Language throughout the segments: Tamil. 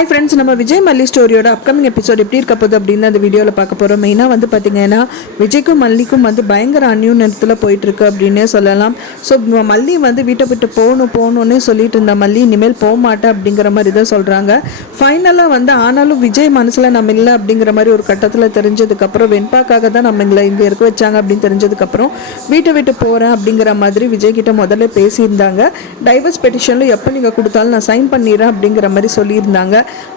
ஹாய் ஃப்ரெண்ட்ஸ் நம்ம விஜய் மல்லி ஸ்டோரியோட அப்கமிங் எபிசோட் எப்படி இருக்க போகுது அப்படின்னு அந்த வீடியோவில் பார்க்க போகிறோம் மெயினாக வந்து பார்த்தீங்கன்னா விஜய்க்கும் மல்லிக்கும் வந்து பயங்கர அந்யூனத்தில் போயிட்டுருக்கு அப்படின்னே சொல்லலாம். ஸோ மல்லி வந்து வீட்டை விட்டு போகணும் போகணுன்னே சொல்லிட்டு இருந்த மல்லி இனிமேல் போக மாட்டேன் அப்படிங்கிற மாதிரி தான் சொல்கிறாங்க ஃபைனலாக வந்து ஆனாலும் விஜய் மனசில் நம்ம இல்லை அப்படிங்கிற மாதிரி ஒரு கட்டத்தில் தெரிஞ்சதுக்கப்புறம் வெண்பாக்காக தான் நம்ம எங்களை இங்கே இருக்க வச்சாங்க அப்படின்னு தெரிஞ்சதுக்கப்புறம் வீட்டை விட்டு போகிறேன் அப்படிங்கிற மாதிரி விஜய் கிட்ட முதல்ல பேசியிருந்தாங்க. டைவர்ஸ் பெட்டிஷனில் எப்போ நீங்கள் கொடுத்தாலும் நான் சைன் பண்ணிடுறேன் அப்படிங்கிற மாதிரி சொல்லியிருந்தாங்க.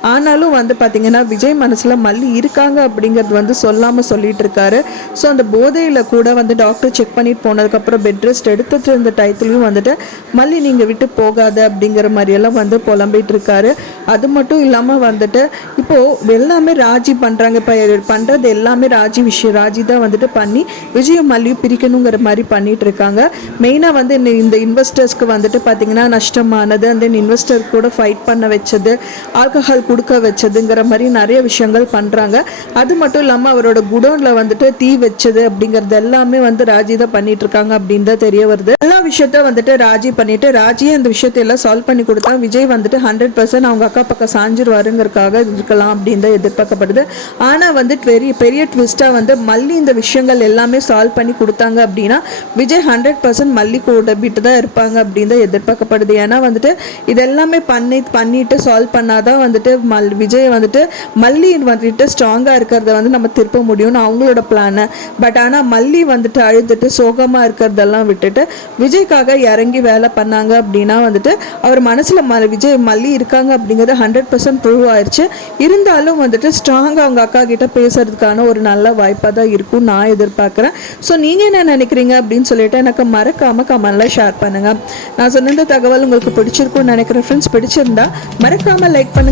ஆனாலும் வந்து பார்த்திங்கன்னா விஜய் மனசில் மல்லி இருக்காங்க அப்படிங்கிறது வந்து சொல்லாமல் சொல்லிட்டு இருக்காரு ஸோ அந்த போதையில் கூட வந்து டாக்டர் செக் பண்ணிட்டு போனதுக்கப்புறம் பெட் ரெஸ்ட் எடுத்துகிட்டு இருந்த டயத்துலையும் வந்துட்டு மல்லி நீங்கள் விட்டு போகாத அப்படிங்கிற மாதிரியெல்லாம் வந்து புலம்பிகிட்டு இருக்காரு அது மட்டும் இல்லாமல் வந்துட்டு இப்போது எல்லாமே ராஜி பண்ணுறாங்க இப்போ பண்ணுறது எல்லாமே ராஜி விஷயம். ராஜி தான் வந்துட்டு பண்ணி விஜயம் மல்லியும் பிரிக்கணுங்கிற மாதிரி பண்ணிட்டு இருக்காங்க மெயினாக வந்து இந்த- இந்த இன்வெஸ்டர்ஸ்க்கு வந்துட்டு பார்த்தீங்கன்னா நஷ்டமானது அந்த இன்வெஸ்டர் கூட ஃபைட் பண்ண வச்சது ஆல்கஹால் கொடுக்க வச்சதுங்கிற மாதிரி நிறைய விஷயங்கள் பண்ணுறாங்க அது மட்டும் இல்லாமல் அவரோட குடோனில் வந்துட்டு தீ வச்சது அப்படிங்கிறது எல்லாமே வந்து ராஜி தான் பண்ணிட்டு இருக்காங்க அப்படின்னு தான் தெரிய வருது. எல்லா விஷயத்த வந்துட்டு ராஜி பண்ணிட்டு ராஜியே அந்த விஷயத்தை எல்லாம் சால்வ் பண்ணி கொடுத்தா விஜய் வந்துட்டு ஹண்ட்ரட் பர்சன்ட் அவங்க அக்கா பக்கம் சாஞ்சிருவாருங்கிறதுக்காக இருக்கலாம் அப்படின்னு தான் எதிர்பார்க்கப்படுது. ஆனால் வந்து பெரிய பெரிய ட்விஸ்ட்டாக வந்து மல்லி இந்த விஷயங்கள் எல்லாமே சால்வ் பண்ணி கொடுத்தாங்க அப்படின்னா விஜய் ஹண்ட்ரட் பர்சன்ட் மல்லி கூட விட்டு தான் இருப்பாங்க அப்படின்னு தான் எதிர்பார்க்கப்படுது. ஏன்னா வந்துட்டு இதெல்லாமே பண்ணி பண்ணிட்டு சால்வ் பண்ணாதான் வந்துட்டு மல் விஜய் வந்துட்டு மல்லி வந்துட்டு ஸ்ட்ராங்காக இருக்கிறத வந்து நம்ம திருப்ப முடியும்னு அவங்களோட பிளானு பட் ஆனால் மல்லி வந்துட்டு அழுதுட்டு சோகமாக இருக்கிறதெல்லாம் விட்டுட்டு விஜய்க்காக இறங்கி வேலை பண்ணாங்க அப்படின்னா வந்துட்டு அவர் மனசில் ம விஜய் மல்லி இருக்காங்க அப்படிங்கிறது ஹண்ட்ரட் பர்சன்ட் ப்ரூவ் ஆயிடுச்சு இருந்தாலும் வந்துட்டு ஸ்ட்ராங்காக அவங்க அக்கா கிட்ட பேசுறதுக்கான ஒரு நல்ல வாய்ப்பாக தான் இருக்கும் நான் எதிர்பார்க்குறேன். ஸோ நீங்கள் என்ன நினைக்கிறீங்க அப்படின்னு சொல்லிட்டு எனக்கு மறக்காமல் கமெண்ட்லாம் ஷேர் பண்ணுங்கள் நான் சொன்ன இந்த தகவல் உங்களுக்கு பிடிச்சிருக்கும்னு நினைக்கிறேன். ஃப்ரெண்ட்ஸ் பிடிச்சிருந்தா மறக்காமல் லைக்